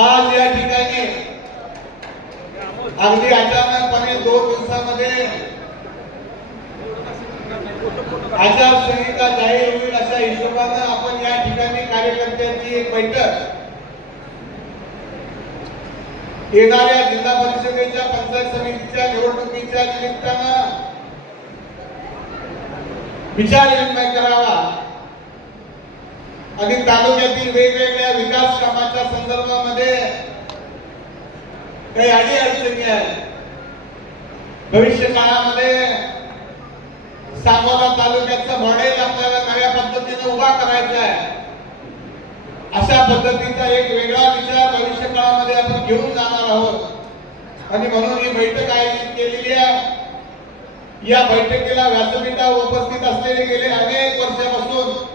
आज या ठिकाणी अगदी अचानकपणे 2 दिवसामध्ये आचारसंहिता जाहीर होईल अशा हिशोबाने आपण या ठिकाणी कार्यकर्त्यांची एक बैठक येणाऱ्या जिल्हा परिषदेच्या पंचायत समितीच्या निवडणुकीच्या निमित्तानं विचार विनिमय करावा आणि तालुक्यातील वेगवेगळ्या विकास कामाच्या संदर्भामध्ये काही अडीअडचणी आहेत. भविष्य काळामध्ये सांगोला तालुक्याचं मॉडेल आपल्याला नव्या पद्धतीने उभा करायचा आहे. अशा पद्धतीचा एक वेगळा विचार भविष्य काळामध्ये आपण घेऊन जाणार आहोत आणि म्हणून ही बैठक आयोजित केलेली आहे. या बैठकीला व्यासपीठावर उपस्थित असलेले गेले अनेक वर्षापासून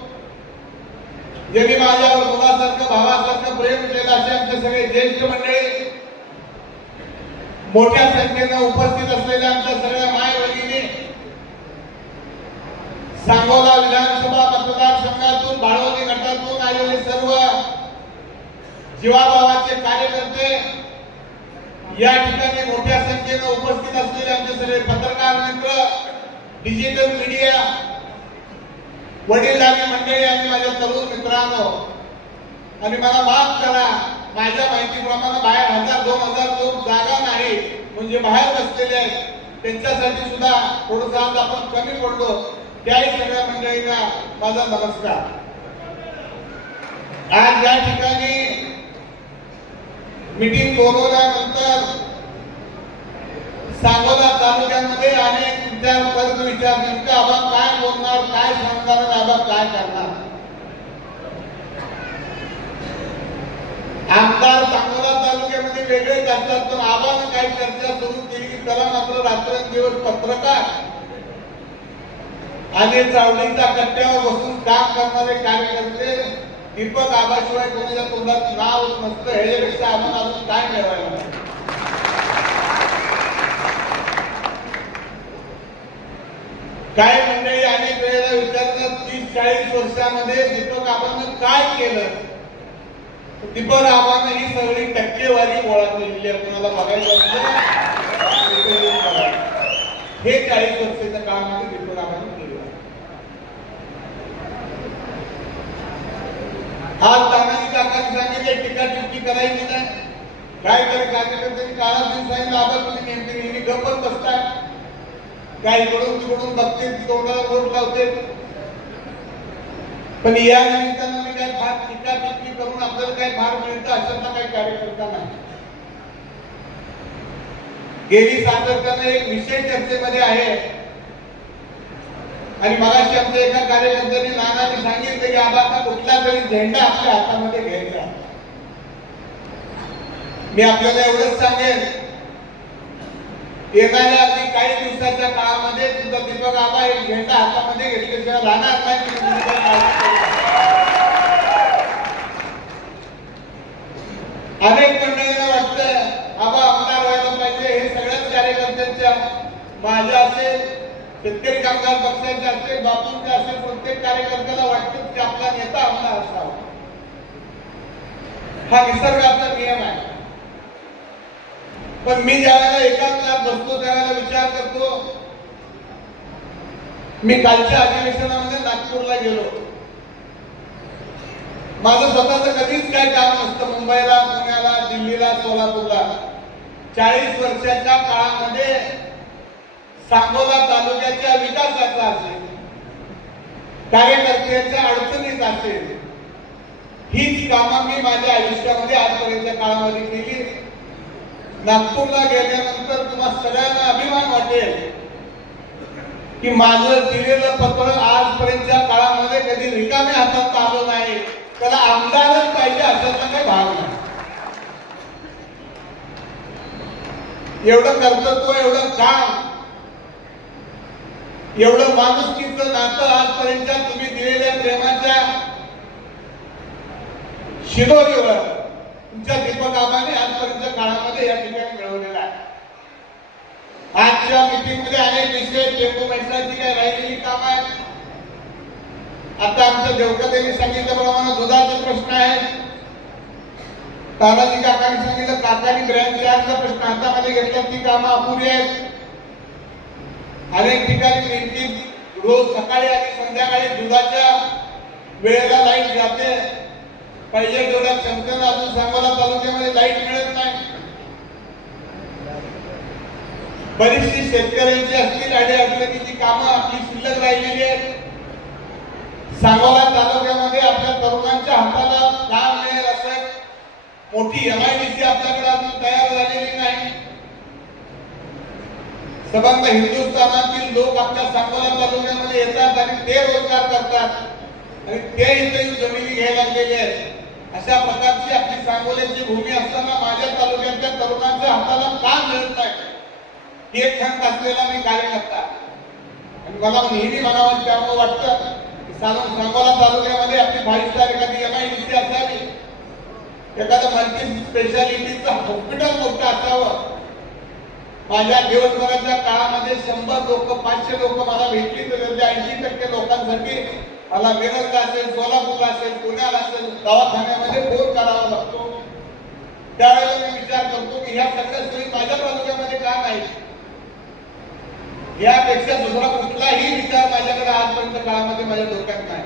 ज्यांनी माझ्यावर मुलासारखं भावासारखं प्रेम केलं असे आमचे सगळे ज्येष्ठ मंडळी, मोठ्या संख्येने उपस्थित असलेल्या आमच्या सगळ्या माय भगिनी, सांगोला विधानसभा मतदारसंघातून बाळवणी गटातून आलेले सर्व जीवाभावाचे कार्यकर्ते, या ठिकाणी मोठ्या संख्येने उपस्थित असलेले आमचे सगळे पत्रकार मित्र, डिजिटल मीडिया, वडीलधारी मंडळी आणि माझ्या तरुण मित्रांनो, आणि मला माफ करा, माझ्या माहितीप्रमाणे बाहेर 1000-2000 लोक जागा नाही म्हणजे बाहेर बसलेले आहेत, त्यांच्यासाठी सुद्धा थोडंसं आज आपण कमी पडलो. त्याही सगळ्या मंडळींना माझा नमस्कार. आज या ठिकाणी मीटिंग बोलवल्यानंतर सांगोला तालुक्यामध्ये अनेक विचार नेमकं आपण काय बोलणार, काय सांगणार आणि आपण काय करणार. आमदार सांगोला तालुक्यामध्ये वेगळेच असतात, पण आपण काही चर्चा सुरू केली की त्याला मात्र रात्रंदिवस पत्रकार आणि चावडीच्या कट्ट्यावर बसून काम करणारे कार्यकर्ते, दीपक आबाशिवाय कोणाच्या तोंडात नाव नसतं. ह्याच्यापेक्षा आपण अजून काय मिळवायला. काय मंडळी अनेक वेळेला विचारतात 30-40 वर्षामध्ये दीपक आबांना काय केलं. दीपक आबांना ही सगळी टक्केवारी गोळा केलेली आहे. कोणाला बघायचं असतं हे 40 वर्षाच्या काळामध्ये दीपक आबांनी केलं. आज तानाजी काकांनी सांगितले टीका टिप्पणी करायची नाही. काय करे कार्यकर्त्यांनी काळात सांगितलं आबा तुम्ही नेमके गप्पच बसताय, काय इकडून तिकडून बघते, तोंडाला बोट लावते. पण या निमित्तानं मी काय फार टीका टिप्पणी करून आपल्याला काय फार मिळतं अशातला काही कार्यकर्ता नाही. गेली सातत्याने एक विषय चर्चेमध्ये आहे आणि मगाशी आमच्या एका कार्यकर्त्यांनी नानांनी सांगितले की आबा आता कुठला तरी झेंडा आपल्या हातामध्ये घ्यायचा. मी आपल्याला एवढंच सांगेन, येणाऱ्या अगदी काही दिवसाच्या काळामध्ये तुझा दीपक आबा एक झेंडा हातामध्ये घेतल्याशिवाय राहणार नाही. अनेक मंडळींना वाटतं आबा आमदार व्हायला पाहिजे. हे सगळ्याच कार्यकर्त्यांच्या, माझ्या असेल, शेतकरी कामगार पक्षाचे असेल, बापूंचे असेल, प्रत्येक कार्यकर्त्याला वाटतं की आपला नेता आमदार असावा. हा निसर्गाचा नियम आहे. पण मी ज्यावेळेला एकांतात बसतो त्यावेळेला विचार करतो. मी कालच्या अधिवेशनामध्ये नागपूरला गेलो. माझं स्वतःच कधीच काय काम नसतं. मुंबईला, पुण्याला, दिल्लीला, सोलापूरला 40 वर्षाच्या काळामध्ये सांगोला तालुक्याच्या विकासाचा असेल, कार्यकर्त्यांच्या अडचणीत असेल, हीच कामं मी माझ्या आयुष्यामध्ये आजपर्यंतच्या काळामध्ये केली. नागपूरला गेल्यानंतर तुम्हाला सगळ्यांना अभिमान वाटेल की माझं दिलेलं पत्र आजपर्यंतच्या काळामध्ये कधी रिकाम्या हातात आलं नाही. त्याला आमदारच पाहिजे अशातला काही भाग नाही. एवढं कर्तृत्व, एवढं काम, एवढं माणुसकीचं नातं आजपर्यंतच्या तुम्ही दिलेल्या प्रेमाच्या शिदोरीवर तुमच्या दीपक आबाने आजपर्यंतच्या काळामध्ये या ठिकाणी मिळवलेला आहे. आजच्या मीटिंग मध्ये अनेक विषय, टेम्पो मैसाची काय राहिलेली काम आहेत. आता आमच्या देवकतेने सांगितल्याप्रमाणे दुधाचा प्रश्न आहे. तानाजी काकांनी सांगितलं, काकांनी ब्रँच चार्जचा प्रश्न हातामध्ये घेतला, ती कामं अपुरी आहेत. अनेक ठिकाणी नेमकी रोज सकाळी आणि संध्याकाळी दुधाच्या वेळेला लाईट जाते. पाहिजे तेवढ्या क्षमतेनं अजून सांगोला तालुक्यामध्ये लाईट मिळत नाही. बरीचशी शेतकऱ्यांची असतील अडीअडचणीची कामं आपली शिल्लक राहिलेली आहेत. सांगोला तालुक्यामध्ये आपल्या तरुणांच्या हाताला काम मिळेल असं मोठी MIDC आपल्याकडे अजून तयार झालेली नाही. संबंध हिंदुस्थानातील लोक आपल्या सांगोला तालुक्यामध्ये येतात आणि ते रोजगार करतात आणि ते इथे जमिनी घ्यायला लागलेले आहेत. अशा प्रकारची आपली सांगोल्याची भूमी असताना माझ्या तालुक्याच्या तरुणांच्या हाताला काम मिळत नाही, ही एक खंत असलेला मी कार्यकर्ता. आणि मला नेहमी म्हणावं त्यामुळे वाटतं की सांगोला तालुक्यामध्ये आपली 22 तारीख एखादी MIDC असावी, एखादं मल्टी स्पेशालिटीचं हॉस्पिटल मोठं असावं. माझ्या दिवसभराच्या काळामध्ये 100 लोक 500 लोक मला भेटली तर 80% लोकांसाठी मला मिरजला असेल, सोलापूरला असेल, पुण्याला असेल दवाखान्यामध्ये फोन करावा लागतो. त्यावेळेला मी विचार करतो की ह्या सगळ्या सोयी माझ्या तालुक्यामध्ये का नाही. यापेक्षा दुसरा कुठलाही विचार माझ्याकडे आजपर्यंत काळामध्ये माझ्या डोक्यात नाही.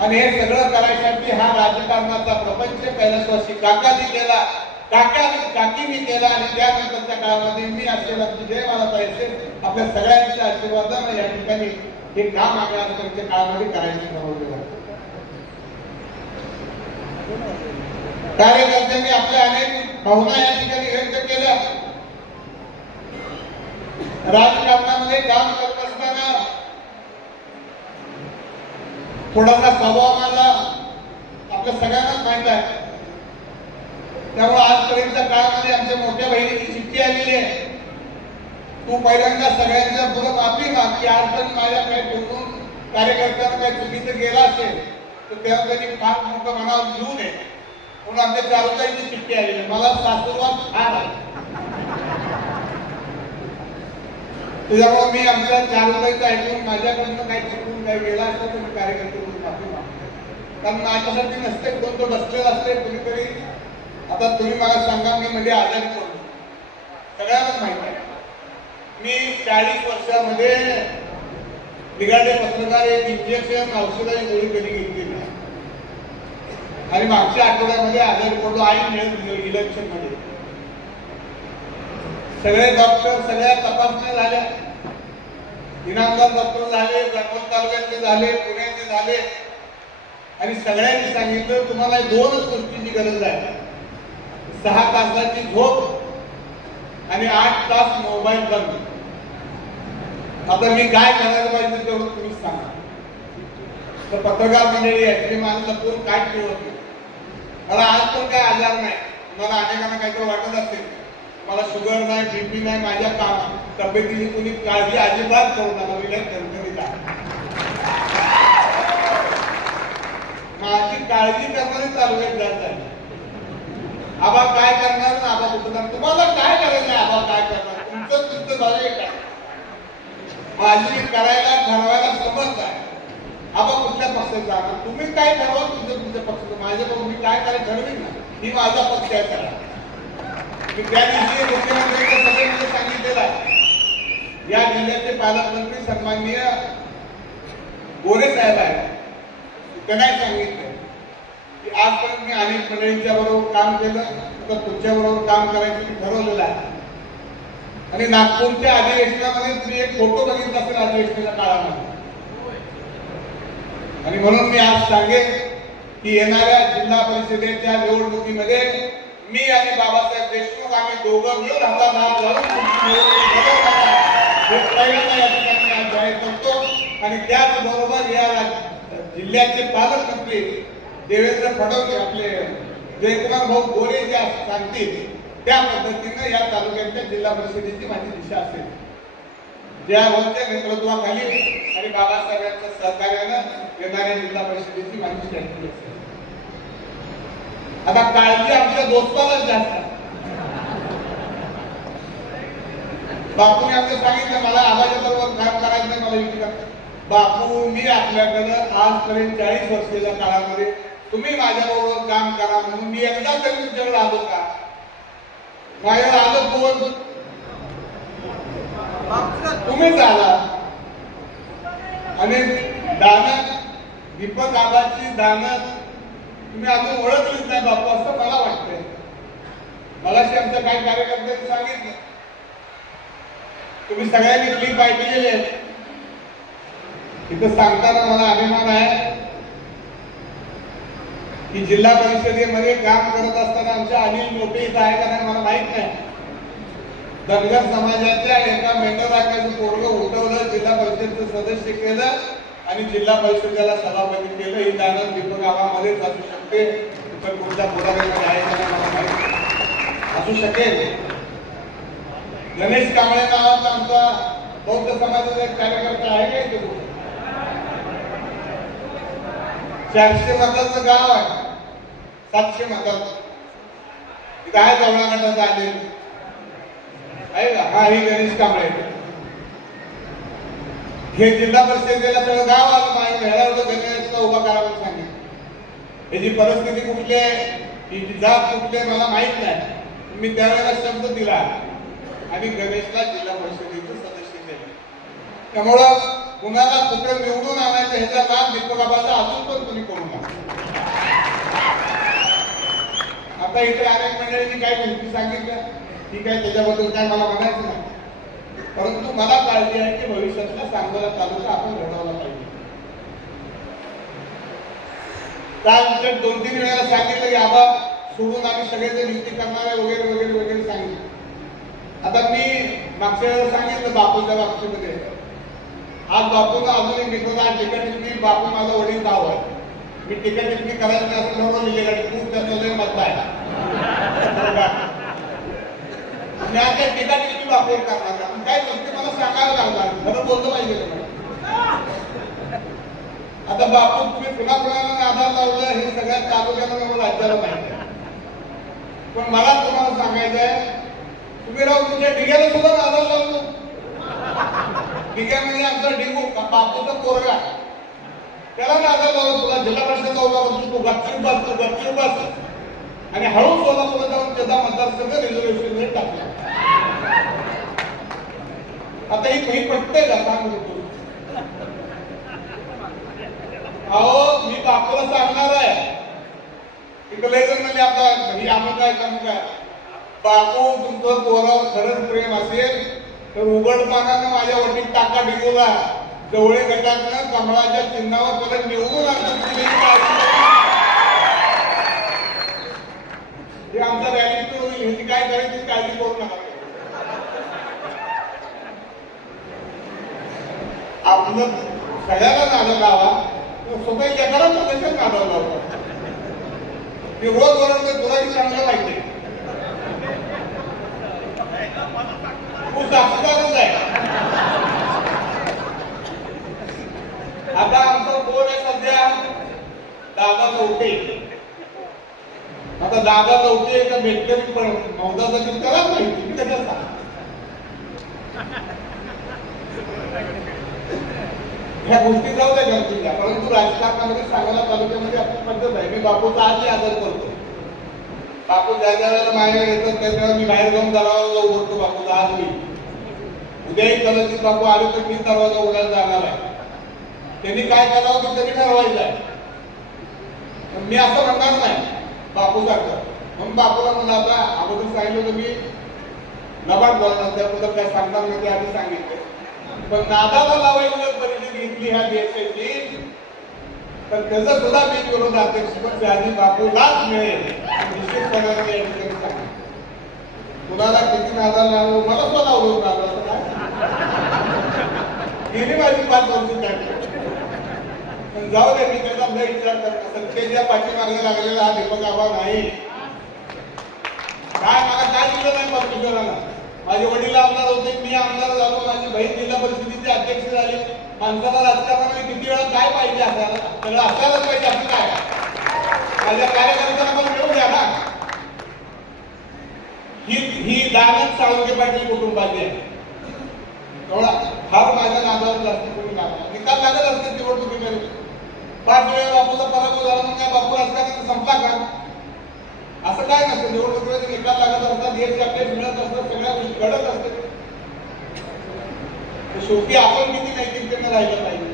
आणि हे सगळं करायसाठी हा राजकारणाचा प्रपंच कैलासवासी काकाजी केला, काकीनी केला. आणि त्यानंतरच्या काळामध्ये मी असेल, आमची जय माता असेल, आपल्या सगळ्यांच्या आशीर्वादाने या ठिकाणी हे काम आम्ही आजपर्यंतच्या काळामध्ये करायचे ठरवलेलं आहे. कार्यकर्त्यांनी आपल्या अनेक भावना या ठिकाणी व्यक्त केल्या. राजकारणामध्ये काम करत असताना थोडासा स्वभाव माझा आपल्या सगळ्यांनाच माहित आहे. त्यामुळे आजपर्यंतच्या काळामध्ये आमच्या मोठ्या बहिणीची चिठ्ठी आलेली आहे, तू पहिल्यांदा सगळ्यांच्या पुढे माफी माग की आजपर्यंत माझ्या काही बोलून कार्यकर्त्यांना काही चुकीचं गेलं असेल तर तेव्हा त्यांनी फार मोठं मनावर घेऊ नये म्हणून आमच्या चारुताईची चिठ्ठी आलेली आहे. मला सासूरवाद फार आहे, त्याच्यामुळे मी आमच्या चारुताईचं ऐकून माझ्याकडनं काही चुकून काही गेला असतं तर मी कार्यकर्त्यांची माफी मागतो. कारण माझ्यासाठी नसते कोण तो बसलेला असते कुणीतरी. आता तुम्ही मला सांगा, मी म्हणजे आजारी पडलो, सगळ्यांनाच माहित आहे. मी 40 वर्षामध्ये निघाले पत्रकार एक इंजेक्शन औषधाची गोळी कधी घेतली नाही. आणि मागच्या आठवड्यामध्ये आजारी पडलो आई इलेक्शन मध्ये. सगळे डॉक्टर सगळ्या तपासण्या झाल्या, इनामदार डॉक्टर झाले, जामोद तालुक्यातले झाले, पुण्याचे झाले. आणि सगळ्यांनी सांगितलं तुम्हाला 2च गोष्टीची गरज आहे, 6 तासाची झोप आणि 8 तास मोबाईल बंद. आता मी काय करायला पाहिजे तेवढं तुम्ही सांगा. तर पत्रकार मंडळी आहे, मी माझं लपून काय ठेवत नाही. मला आज पण काय आजार नाही. मला अनेकांना काहीतरी वाटत असेल मला शुगर नाही, BP नाही, माझ्या तब्येतीची कुणी काळजी अजिबात करू नका. विलग धमधमीत आहे, माझी काळजी करणारी तालुक्यात जात आहे. आबा काय करणार ना आबा कुठं, तुम्हाला काय करायचं आहे, आबा काय करणार, तुमचं झालंय काय. माझी करायला ठरवायला समज आहे. आबा कुठल्या पक्षात जाणार, तुम्ही काय ठरवा तुमच्या पक्षाचं. माझ्याकडून मी काय करायला ठरवेन ना, ही माझा पक्ष आहे. करा. मी त्या दिवशी मुख्यमंत्र्यांच्या सभेमध्ये सांगितलेलं आहे, या जिल्ह्याचे पालकमंत्री सन्माननीय गोरे साहेब आहेत, त्यांना सांगितलं की आजपर्यंत मी अनेक मंडळींच्या बरोबर काम केलं, तर तुमच्या बरोबर काम करायचं मी ठरवलेलं आहे. आणि नागपूरच्या अधिवेशनामध्ये तुम्ही एक फोटो बघितला असेल अधिवेशनाच्या काळामध्ये. आणि म्हणून मी आज सांगेन की येणाऱ्या जिल्हा परिषदेच्या निवडणुकीमध्ये मी आणि बाबासाहेब देशमुख आम्ही दोघं मिळून हातात हात घालून पहिल्यांदा या ठिकाणी आज जाहीर करतो. आणि त्याचबरोबर या जिल्ह्याचे पालकमंत्री देवेंद्र फडणवीस आपले जयकुमार भाऊ गोरे जे सांगतील त्या पद्धतीने या तालुक्याच्या जिल्हा परिषदेची माझी दिशा असेल. ज्या भाऊच्या नेतृत्वाखाली आणि बाबासाहेबांच्या सहकार्यानं येणाऱ्या जिल्हा परिषदेची माझी स्ट्रॅटेजी असेल. आता काळजी आमच्या दोस्तालाच जास्त आहे. बापूने आमचं सांगितलं मला आबाच्या बरोबर काम करायचं नाही, मला विचार बापू मी आपल्याकडं आजपर्यंत 40 वर्षाच्या काळामध्ये तुम्ही माझ्याबरोबर काम करा होणार म्हणून मी एकदा तरी तुमच्याकडे आलो का? माझ्याकडे आलो कोण? तुम्हीच आला. आणि दानत दीपक आबाची दानत तुम्ही अजून ओळखलीच नाही बापू, असं मला वाटतंय. मगाशी आमच्या काही कार्यकर्त्यांनी सांगितलं, तुम्ही सगळ्यांनी क्लिप ऐकलेली आहे. इथं सांगताना मला अभिमान आहे की जिल्हा परिषदेमध्ये काम करत असताना आमच्या अनिल मोठे इथं आहे का नाही मला माहित नाही. धनगर समाजाच्या एका मेंढराकाचं पोरग उठवलं, जिल्हा परिषदेचं सदस्य केलं आणि जिल्हा परिषदेला सभापती केलं. ही दानत दीपक गावामध्येच असू शकते, तर कुठल्या पुढाऱ्यामध्ये आहे का नाही मला माहित असू शकेल. गणेश कांबळे नावाचा आमचा बौद्ध समाजाचा एक कार्यकर्ता आहे का इथे? 400 मताचं गाव आहे, 700 मताचं. इथं आहे जवळा गटाचा आले आहे का? हा, ही गणेश कांबळे. हे जिल्हा परिषदेला सगळं गाव आलं माझ्या ह्याला गणेशचा उभा करायला सांगितलं. याची परिस्थिती कुठली आहे, ही जात कुठली आहे मला माहित नाही. मी त्यावेळेला शब्द दिला आणि गणेशला जिल्हा परिषदेचं सदस्य केलं. त्यामुळं कुणाला कुठं निवडून आणायचं ह्याचा लाभ दीपक बाबाचा अजून पण कोणी करू नका. आता इथे अनेक मंडळींनी काही गोष्टी सांगितल्या, ठीक आहे, त्याच्याबद्दल काय मला म्हणायचं नाही. परंतु मला काळजी आहे की भविष्यातला सांगोला तालुका आपण घडवला पाहिजे. त्या 2-3 वेळेला सांगितलं की आबा सोडून आम्ही सगळेजण युती करणार आहे वगैरे वगैरे वगैरे सांगितलं. आता मी मागच्या वेळेला सांगितलं बापूच्या बाबतीमध्ये, आज बापूला अजूनही मिळतो टीका टिप्पणी. बापू माझा वडील गाव आहे, मी टीका टिप्पणी करायचं नाही असं ठरवलं लिहिले गाडी खूप त्याचं मत आहे. त्या टीका टिप्पणी बापूवर करणार का? काही गोष्टी मला सांगायला लागणार, खरं बोललं पाहिजे. आता बापू तुम्ही पुन्हा पुन्हा आधार लावलं हे सगळ्या तालुक्याला राज्याला माहिती आहे. पण मला तुम्हाला सांगायचं आहे, तुम्ही राहू तुमच्या डिग्याला सुद्धा आधार लावतो. डिग्या म्हणजे आमचा डिगू बापूचा पोरगा, त्याला आधार लावला. तुला जिल्हा परिषद तू गच्ची बस आणि हळू सोलापूरला जाऊन त्याचा मतदारसंघ रिझर्वेशन टाकला. आता ही पटतंय का सांग तू? अहो मी बापूला सांगणार आहे म्हणजे आता ही आम्ही काय काय बापू तुमचं पोरावर खरंच प्रेम असेल तर उघडपणानं माझ्या वटीत टाका डिगोला. जवळे गटातनं कमळाच्या चिन्हावर परत निवडून हे आमचा रॅली होईल. ह्याची काय करायची काळजी करू नका. आपलं सगळ्याला नादं लावा, स्वतः एकाला कशाला नादं लावतो. ते रोज वरडते तुलाही चांगलं माहिती, खूप साक्षीदारच आहे. आता आमचा कोण आहे सध्या? दादा लवटे. आता दादा लवटे एका भेटकरी पण मौदासाठी कराच माहिती मी कशाचा. ह्या गोष्टी जाऊ द्या गरजेच्या, परंतु राजकारणामध्ये सांगायला तालुक्यामध्ये आपली पद्धत आहे. मी बापूचा आजही आदर करतो. बापू ज्या ज्या वेळेला माझ्याकडे येतात त्या वेळेला मी बाहेर जाऊन दरवाजा उघडतो बापूचा. आज मी उद्याही कदाचित बापू आले तर मी दरवाजा उघडायला जाणार आहे. त्यांनी काय करावं ते त्यांनी ठरवायचं आहे. मी असं म्हणणार नाही बापू सारखं. म्हणून बापूला म्हणलं आता अगोदर सांगितलं होतं मी नबाड बोलणार, त्याबद्दल काय सांगणार नाही ते आधी सांगितलं. पण नादाला लावायची परिस्थिती घेतली ह्या देशाची तर त्याचा सुद्धा मी विरोध अध्यक्ष आधी बापूलाच मिळेल निश्चितपणाने या ठिकाणी सांगितलं. कुणाला किती नादाला लावलं मला स्वतः लावलं नादाला काय गेली माझी 5 वर्ष काय. पण जाऊ दे, मी त्याचा लय विचार करतो. सत्तेच्या पाठीमागे लागलेला हा दीपक आबा नाही. काय मला काय दिलं नाही परमेश्वराला. माझे वडील आमदार होते, मी आमदार झालो, माझी बहीण जिल्हा परिषदेची अध्यक्ष झाली. माणसाला राजकारणामध्ये किती वेळा काय पाहिजे असायला, सगळं असायलाच पाहिजे असं काय. माझ्या कार्यकर्त्यांना पण मिळून द्या ना. ही दानत साळुंखे पाटील कुटुंबाची आहे. एवढा फार माझ्या नादावर जास्त कोणी लागला. निकाल लागत असते निवडणुकीमध्ये. 5 वेळा बापूचा पराभव झाला म्हणून काय बापू राजकारणात संपला का? असं काय नसतं, निवडणुकीमध्ये निकाल लागत असतात, देश अपडेट मिळत असतात, सगळ्या गोष्टी घडत असतात. शेवटी आपण किती नैतिकतेने राहिलं पाहिजे.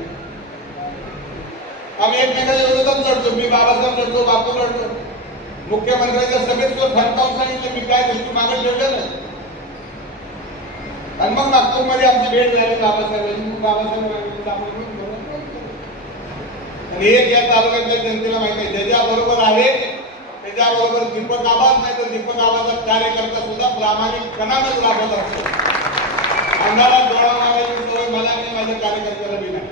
आम्ही एकमेकांच्या विरोधात लढतो, मी बाबासाहेब लढतो, बापू लढतो, मुख्यमंत्र्यांच्या सभेत ठणकावून सांगितलं मी काय गोष्टी मागे ठेवल्या नाही. आणि मग नागपूरमध्ये आमची भेट झाली बाबासाहेब आणि एक या तालुक्यातल्या जनतेला माहिती आहे, ज्याच्याबरोबर आहे त्याच्याबरोबर दीपक आवाज नाही तर दीपक आवाजाचा कार्यकर्ता सुद्धा प्रामाणिकपणानेच राबत असतो. अंधारात डोळा मारायची सवय मला आणि माझ्या कार्यकर्त्याला बी नाही.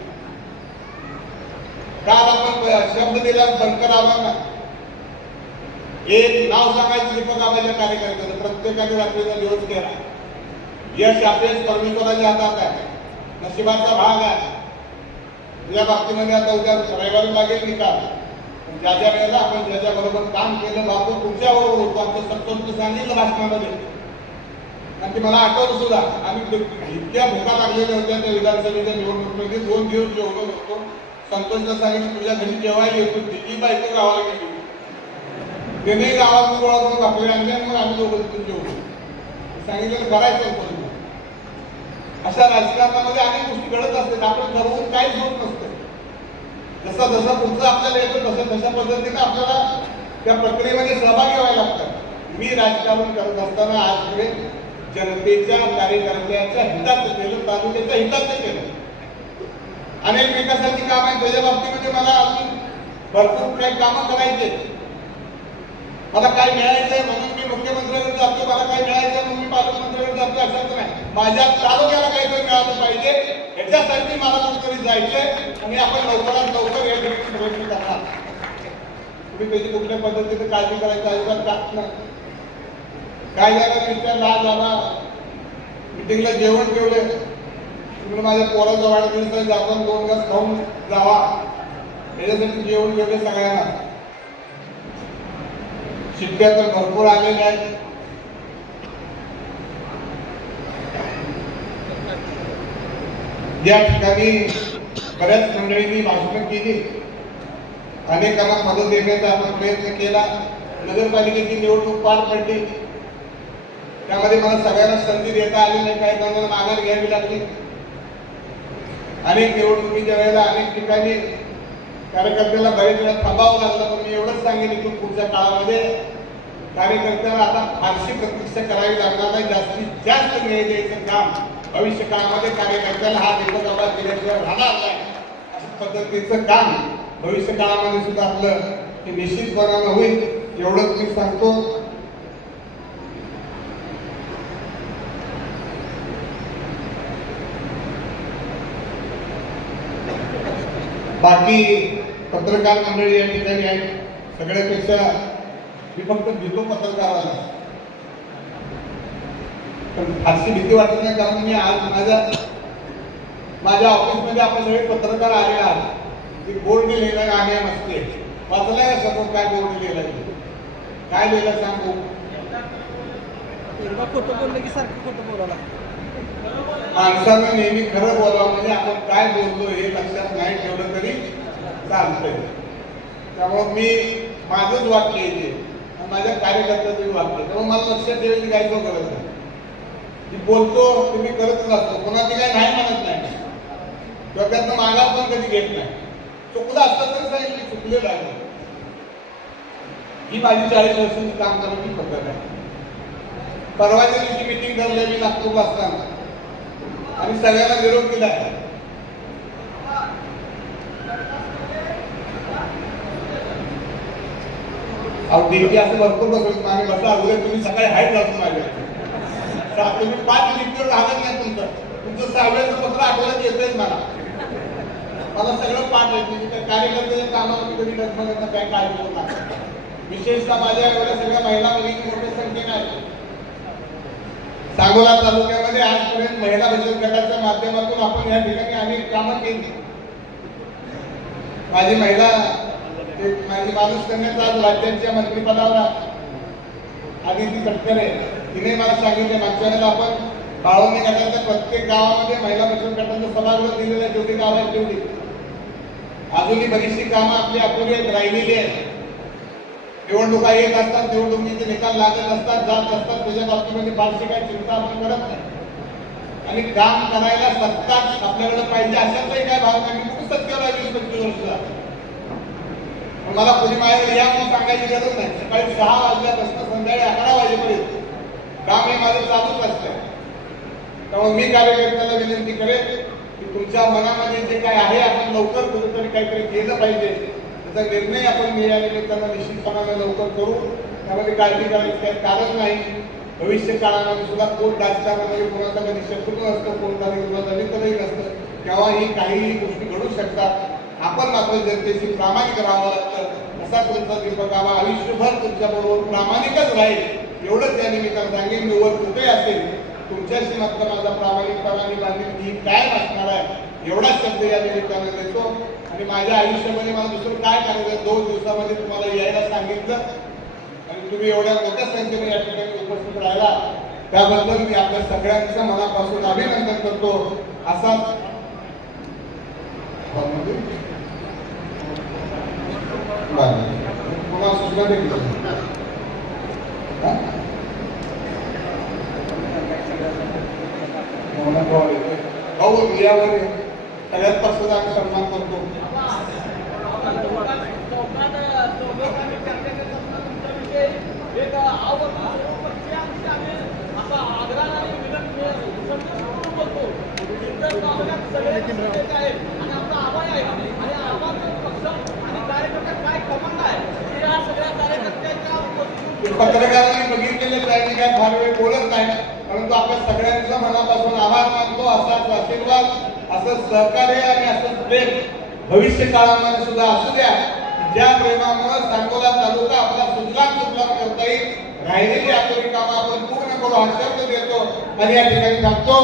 काल आपण शब्द दिला बनकर आव्हांना, एक नाव सांगायचं दीपक आबाच्या कार्यकर्त्याचं, प्रत्येकाने रात्रीचा दिवस केला. यश अपयश परमेश्वराच्या हातात आहे, नशिबाचा भाग आहे. तुझ्या बाबतीमध्ये आता उद्या रविवारी लागेल निकाल. ज्या ज्या वेळेला आपण ज्याच्या बरोबर काम केलं बापू तुमच्या बरोबर होतो, आमचं संतोष सांगितलं भाषणामध्ये. आणि ते मला आठवलं सुद्धा, आम्ही इतक्या भूका लागलेल्या होत्या त्या विधानसभेच्या निवडणुकीमध्ये. 2 दिवस जेवलो होतो. संतोषला सांगितलं तुझ्या घरी जेवायला येतो, तिची बायको गावाला गेली, त्याने गावात गोळा करून आपले आणले आणि मग आम्ही दोघं तिथून जेवलो. सांगितलं करायचं कोणी. अशा राजकारणामध्ये अनेक गोष्टी घडत असतात, आपण ठरवून काहीच होत नसतं. जसा जसा पुढचं आपल्याला येतं तशा पद्धतीने आपल्याला त्या प्रक्रियेमध्ये सहभागी व्हायला लागतात. मी राजकारण करत असताना आजपर्यंत जनतेच्या कार्यकर्त्याच्या हिताचं केलं, तालुक्याच्या हिताचं केलं. अनेक विकासाची काम आहेत, त्याच्या बाबतीमध्ये मला अजून भरपूर काही कामं करायचे. मला काय मिळायचंय म्हणून मी मुख्यमंत्र्यांकडे जातो, मला काय मिळायचं म्हणून मी पालकमंत्र्यांकडे जातो, असंच नाही. माझ्या तालुक्याला काहीतरी मिळालं पाहिजे याच्यासाठी मला कुठेतरी जायचंय आणि आपण लवकरात लवकर या ठिकाणी प्रयत्न करणार. तुम्ही त्याची कुठल्या पद्धतीने काळजी करायची अजिबात टाकत नाही. काय झालं विचारला, आज आला मिटिंगला जेवण ठेवले, तुम्ही माझ्या पोराचा वाढदिवस जाता 2 घास खाऊन जावा याच्यासाठी जेवण ठेवले सगळ्यांना. शिट्ट्या तर भरपूर आलेल्या आहेत. या ठिकाणी बऱ्याच मंडळींनी भाषण केली, अनेकांना मदत देण्याचा आपण प्रयत्न केला. नगरपालिकेची निवडणूक पार पडली, त्यामध्ये मला सगळ्यांना संधी देता आली नाही, काही जणांना माघार घ्यावी लागली. अनेक निवडणुकीच्या वेळेला अनेक ठिकाणी कार्यकर्त्याला बरेच वेळा थांबावं लागलं. पण मी एवढंच सांगेन की पुढच्या काळामध्ये कार्यकर्त्याला आता फारशी प्रतीक्षा करावी लागणार नाही. जास्तीत जास्त न्याय द्यायचं काम भविष्य काळामध्ये कार्यकर्त्याला हा दीपक आवाज दिल्याशिवाय राहणार नाही. अशा पद्धतीचं काम भविष्य काळामध्ये सुद्धा आपलं हे निश्चितपणानं होईल, एवढंच मी सांगतो. बाकी पत्रकार मंडळी या ठिकाणी आहेत. सगळ्यापेक्षा मी फक्त भीतो पत्रकाराला, पण फारशी भीती वाटत नाही, कारण मी आज माझ्या ऑफिसमध्ये आपण सगळे पत्रकार आलेला आहात. बोर्ड लिहिलं गाण्या नसते, वाचलाय का समोर काय बोर्ड लिहिलं, काय लिहिलं सांगू. खोटं बोललं की सारखं खोटं बोलायला. माणसानं नेहमी खरं बोलावं, म्हणजे आपण काय बोलतो हे लक्षात नाही ठेवलं तरी चालतंय. त्यामुळे मी माझंच वाक्य येते, माझ्या कार्यकर्त्याचं वाक्य, त्यामुळे मला लक्षात ठेवायची काय गरज नाही. मी बोलतो तुम्ही करतच असतो, कोणाची काय नाही म्हणत नाही, किंवा त्यातनं माघार पण कधी घेत नाही. चुकलं असतं तरी सांगितलं चुकलेलं आहे. ही माझी 40 वर्षांची काम करण्याची पद्धत आहे. परवाच्या दिवशी मिटिंग ठरली मी नागपूरला असताना आणि सगळ्यांना निरोप दिला आहे. डिग्री असं भरपूर बसवत नाही, बसा अगोदर तुम्ही सकाळी हाय जातो माझ्या, तुम्ही 5 मिनिटवर राहत नाही. तुमचं 6व्याचं पत्र आठवड्यात येतच मला सगळं पाठ आहे. त्या कार्यकर्त्याच्या कामाला मी कधी डगमगत काय काळजी करू नका. विशेषतः माझ्या एवढ्या सगळ्या महिला भगिनी मोठ्या संख्येने आहेत. सांगोला तालुक्यामध्ये आजपर्यंत महिला बचत गटाच्या माध्यमातून आपण या ठिकाणी अनेक कामं केली. माझी माणूस कन्याचा आज राज्याच्या मंत्रिपदावर आदिती तटकरे, तिने मला सांगितले मागच्या वेळेला आपण बाळवणी गटाच्या प्रत्येक गावामध्ये महिला बचत गटाचं सभागृह दिलेलं आहे, जेवढी गाव आहेत तेवढी. अजूनही बरीचशी कामं आपली अपुरी राहिलेली आहेत. निवडणुका येत असतात, निवडणुकीचे निकाल लागत असतात, जात असतात, त्याच्या बाबतीमध्ये फारशी काही चिंता आपण करत नाही. आणि काम करायला सत्ताच आपल्याकडे पाहिजे अशाचाही काय भाग नाही. मी कुठे सत्तेवर आहे 20-25 वर्ष. मला कोणी माझ्याकडे या म्हणून सांगायची गरज नाही. सकाळी 6 वाजल्यापासून संध्याकाळी 11 वाजेपर्यंत काम हे माझं चालूच असतं. त्यामुळे मी कार्यकर्त्याला विनंती करेन की तुमच्या मनामध्ये जे काय आहे आपण लवकर कुठेतरी काहीतरी केलं पाहिजे. त्याचा निर्णय आपण मी या निमित्तानं निश्चितपणाने लवकर करू. त्यामध्ये काळजी करायची काही कारण नाही. भविष्य काळामध्ये सुद्धा कोण राजकारणामध्ये कोणाचा कधी शत्रू नसतं, कोणता कोणाचा मित्रही नसतं. केव्हाही काहीही गोष्टी घडू शकतात. आपण मात्र जनतेशी प्रामाणिक राहावं लागतं. असा तुमचा दीपक आबा आयुष्यभर तुमच्याबरोबर प्रामाणिकच राहील एवढंच या निमित्तानं सांगेन. मी वर कुठे असेल तुमच्याशी मात्र माझा प्रामाणिकपणा आणि बांधिलकी काय असणार आहे एवढाच शब्द या निमित्तानं देतो. आणि माझ्या आयुष्यामध्ये मला दुसरं काय करायचं 2 दिवसामध्ये तुम्हाला यायला सांगितलं आणि तुम्ही एवढ्या मोठ्या संख्येने या ठिकाणी उपस्थित राहिला त्याबद्दल मी आपल्या सगळ्यांचं मनापासून अभिनंदन करतो. असाच पुन्हा सूचना देखील भाऊ यावर सगळ्यात पक्षाचा आम्ही सन्मान करतो. पत्रकारांनी बघितलेले त्यांनी काय फार वेळ बोलत नाही, परंतु आपल्या सगळ्यांचं मनापासून आभार मानतो. असाच आशीर्वाद, असं सहकार्य आणि असंच प्रेम भविष्य काळामध्ये सुद्धा असू द्या. ज्या प्रेमामुळे सांगोला तालुका आपला सुजलाम सुफलाम करता येईल. राहिलेली आपली कामं आपण पूर्ण करू हा शब्द देतो आणि या ठिकाणी थांबतो.